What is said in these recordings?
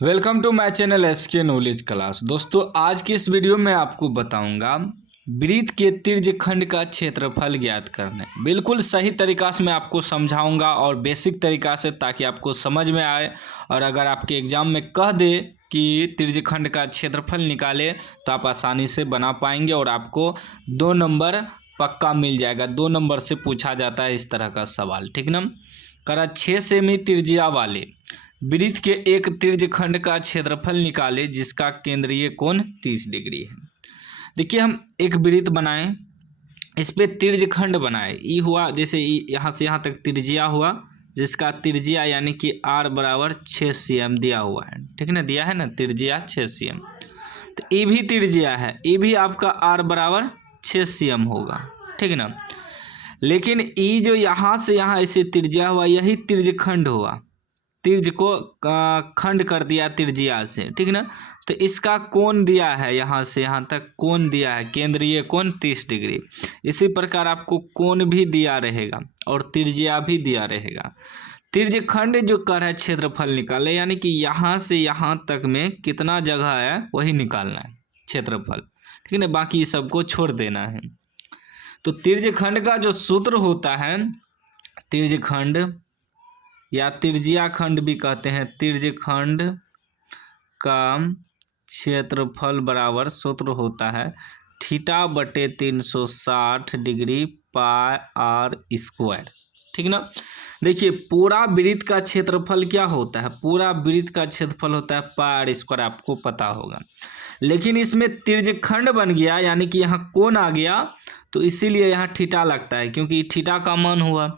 Welcome to my channel SK knowledge class. दोस्तों, आज की इस वीडियो में आपको बताऊंगा वृत्त के तिर्यखंड का क्षेत्रफल ज्ञात करने। बिल्कुल सही तरीका से मैं आपको समझाऊंगा और बेसिक तरीका से, ताकि आपको समझ में आए। और अगर आपके एग्जाम में कह दे कि तिर्यखंड का क्षेत्रफल निकाले तो आप आसानी से बना पाएंगे और आपको 2 नंबर पक्का मिल जाएगा। 2 नंबर से पूछा जाता है इस तरह का सवाल, ठीक ना। करा 6 सेमी त्रिज्या वाले वृत्त के एक तिर्यखंड का क्षेत्रफल निकाले जिसका केंद्रीय कोण 30 डिग्री है। देखिए, हम एक वृत्त बनाएं, इस पे तिर्यखंड बनाए। ई हुआ, जैसे यहाँ से यहाँ तक त्रिज्या हुआ, जिसका त्रिज्या यानी कि r बराबर 6 cm दिया हुआ है, ठीक ना। दिया है ना त्रिज्या 6 cm। तो ये भी त्रिज्या है, ये भी आपका r बराबर 6 cm होगा, ठीक ना। लेकिन ये जो यहाँ से यहाँ ऐसे त्रिज्या हुआ, यही तिर्यखंड हुआ। तिर्य को खंड कर दिया त्रिज्या से, ठीक ना। तो इसका कोण दिया है, यहाँ से यहाँ तक कोण दिया है, केंद्रीय कोण 30 डिग्री। इसी प्रकार आपको कोण भी दिया रहेगा और त्रिज्या भी दिया रहेगा। तिर्यखंड जो कर है क्षेत्रफल निकाले, यानी कि यहाँ से यहाँ तक में कितना जगह है वही निकालना है क्षेत्रफल, ठीक है। बाकी सबको छोड़ देना है। तो तिर्यखंड का जो सूत्र होता है, तिर्यखंड या त्रिज्या खंड भी कहते हैं, तिर्यखंड का क्षेत्रफल बराबर सूत्र होता है थीटा बटे 360 डिग्री पाई आर स्क्वायर, ठीक ना। देखिए, पूरा वृत्त का क्षेत्रफल क्या होता है? पूरा वृत्त का क्षेत्रफल होता है पाई आर स्क्वायर, आपको पता होगा। लेकिन इसमें तिर्यखंड बन गया, यानी कि यहाँ कोण आ गया, तो इसीलिए यहाँ थीटा लगता है, क्योंकि थीटा का मान हुआ,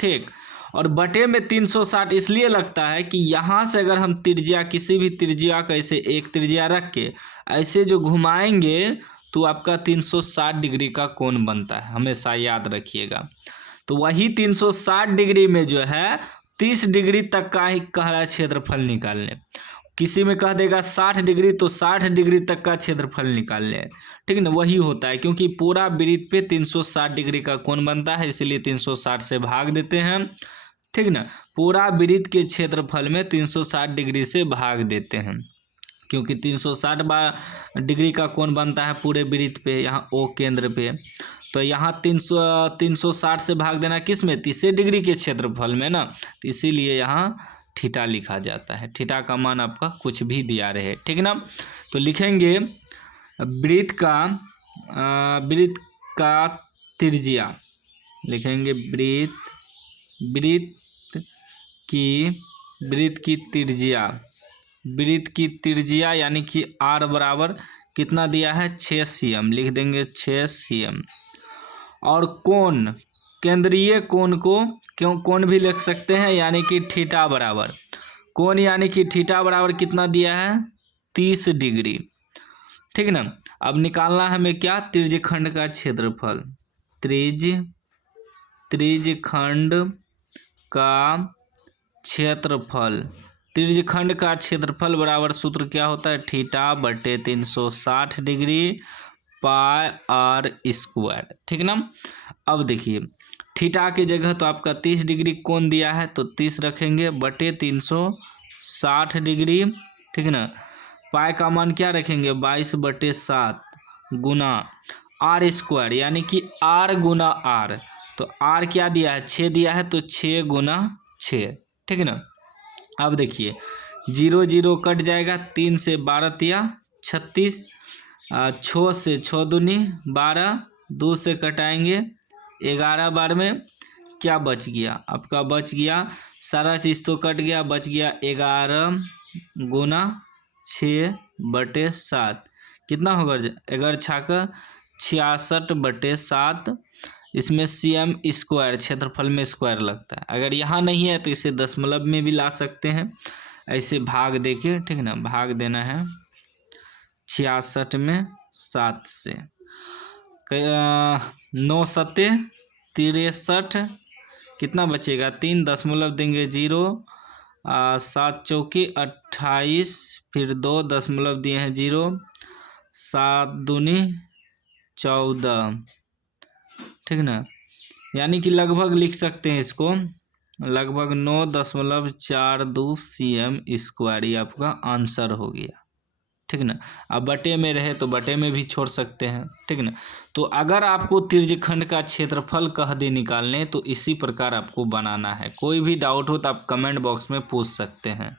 ठीक। और बटे में 360 इसलिए लगता है कि यहाँ से अगर हम त्रिज्या, किसी भी त्रिज्या का ऐसे एक त्रिज्या रख के ऐसे जो घुमाएंगे तो आपका 360 डिग्री का कोण बनता है, हमेशा याद रखिएगा। तो वही 360 डिग्री में जो है 30 डिग्री तक का ही कह रहा है क्षेत्रफल निकालने। किसी में कह देगा 60 डिग्री, तो 60 डिग्री तक का क्षेत्रफल निकाल ले, ठीक है ना। वही होता है, क्योंकि पूरा वृत्त पे 360 डिग्री का कोण बनता है, इसलिए 360 से भाग देते हैं, ठीक ना। पूरा वृत्त के क्षेत्रफल में 360 डिग्री से भाग देते हैं, क्योंकि 360 डिग्री का कोण बनता है पूरे वृत्त पे, यहाँ ओ केंद्र पे। तो यहाँ 360 से भाग देना किस में? 30 डिग्री के क्षेत्रफल में ना, तो इसीलिए यहाँ थीटा लिखा जाता है। थीटा का मान आपका कुछ भी दिया रहे, ठीक ना। तो लिखेंगे वृत्त का त्रिज्या, लिखेंगे वृत्त की त्रिज्या यानी कि r बराबर कितना दिया है? 6 cm, लिख देंगे 6 cm। और कोण, केंद्रीय कोण को क्यों कोण भी लिख सकते हैं, यानी कि थीटा बराबर कोण, यानी कि थीटा बराबर कितना दिया है? 30 डिग्री, ठीक ना। अब निकालना है हमें क्या? तिर्यखंड का क्षेत्रफल। तिर्यखंड का क्षेत्रफल, तिर्यखंड का क्षेत्रफल बराबर सूत्र क्या होता है? थीटा बटे 360 डिग्री पाई आर स्क्वायर, ठीक ना। अब देखिए, थीटा की जगह तो आपका 30 डिग्री कोण दिया है, तो 30 रखेंगे बटे 360 डिग्री, ठीक ना। पाई का मान क्या रखेंगे? 22 बटे 7 गुना आर स्क्वायर, यानी कि आर गुना आर। तो आर क्या दिया है? 6 दिया है, तो 6 गुना 6, ठीक है ना। अब देखिए, 0 0 कट जाएगा, 3 से 12 तिया 36, 6 से 6 दूनी 12, 2 से कटाएंगे 11 बार में क्या बच गया? आपका बच गया, सारा चीज़ तो कट गया, बच गया 11 गुना 6 बटे 7, कितना होगा? 11 छाका 66 बटे 7। इसमें cm स्क्वायर, क्षेत्रफल में स्क्वायर लगता है। अगर यहाँ नहीं है तो इसे दशमलव में भी ला सकते हैं, ऐसे भाग देके, ठीक ना। भाग देना है 66 में 7 से, 9 सत्ते 63, कितना बचेगा? 3, दशमलव देंगे 0, 7 चौकी 28, फिर 2 दशमलव दिए हैं 0, 7 दूनी 14, ठीक ना। यानी कि लगभग लिख सकते हैं इसको लगभग 9.42 cm², ये आपका आंसर हो गया। ठीक ना। अब बटे में रहे तो बटे में भी छोड़ सकते हैं। ठीक ना। तो अगर आपको त्रिज्यखंड का क्षेत्रफल कह दे निकालने तो इसी प्रकार आपको बनाना है। कोई भी डाउट हो तो आप कमेंट बॉक्स में पूछ सकते हैं।